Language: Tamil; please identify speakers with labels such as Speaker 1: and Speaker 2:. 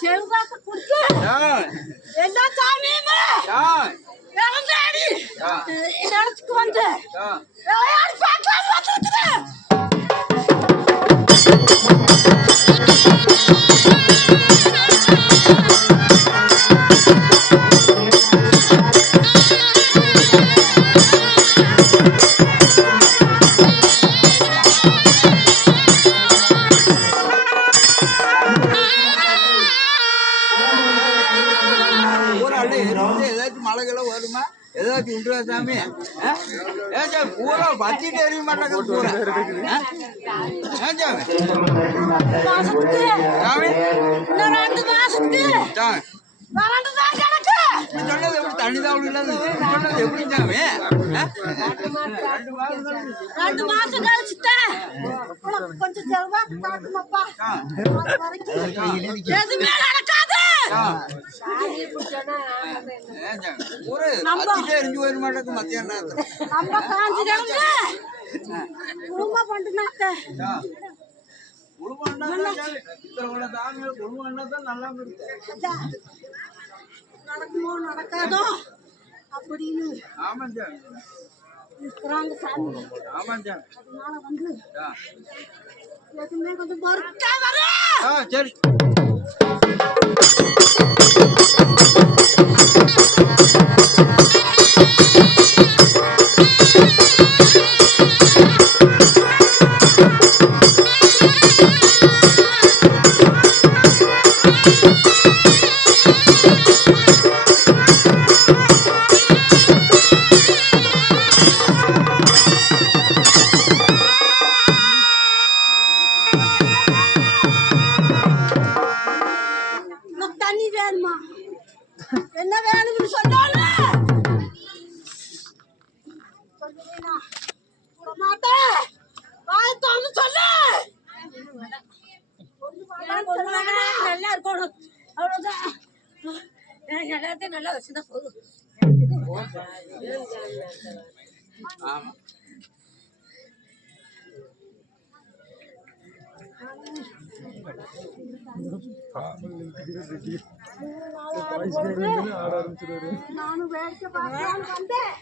Speaker 1: செல்வாக்கு வந்து விளையாடி பார்க்கலாம் வந்துருக்குது
Speaker 2: ஏதாச்சும் உண்டுவா சாமி? சாமி பூரா பத்திட்டு எறிய மாட்டாங்க பூரா சாமி. இப்படி சொன்னது எப்படி தண்ணி தான் இல்லாத சொன்னது எப்படி சாமி?
Speaker 1: ரெண்டு மாசம் உனக்கு கொஞ்சம் செல்வாக்கு காட்டுமாப்பா. எதுவுமே நடக்காது. நம்ம காஞ்சி கிடந்து. குடும்பம் பண்ணினாக்க
Speaker 2: ஆ. குடும்பம்னா தான் சாமி. இத்தனை கூட தாங்க குடும்பம்னா தான் நல்லா இருக்கு
Speaker 1: நடக்குமோ நடக்காதோ அப்படின்னு இருக்கிறாங்க சாமி. அதனால வந்து. எதுவுமே கொஞ்சம் பொறுத்தா வரும்
Speaker 2: சரி.
Speaker 1: இருக்கணும் அவ்வளவுதான். எனக்கு எல்லாத்தையும் நல்லா வச்சுதான் போதும். நானும் வேடிக்கை வந்தேன்.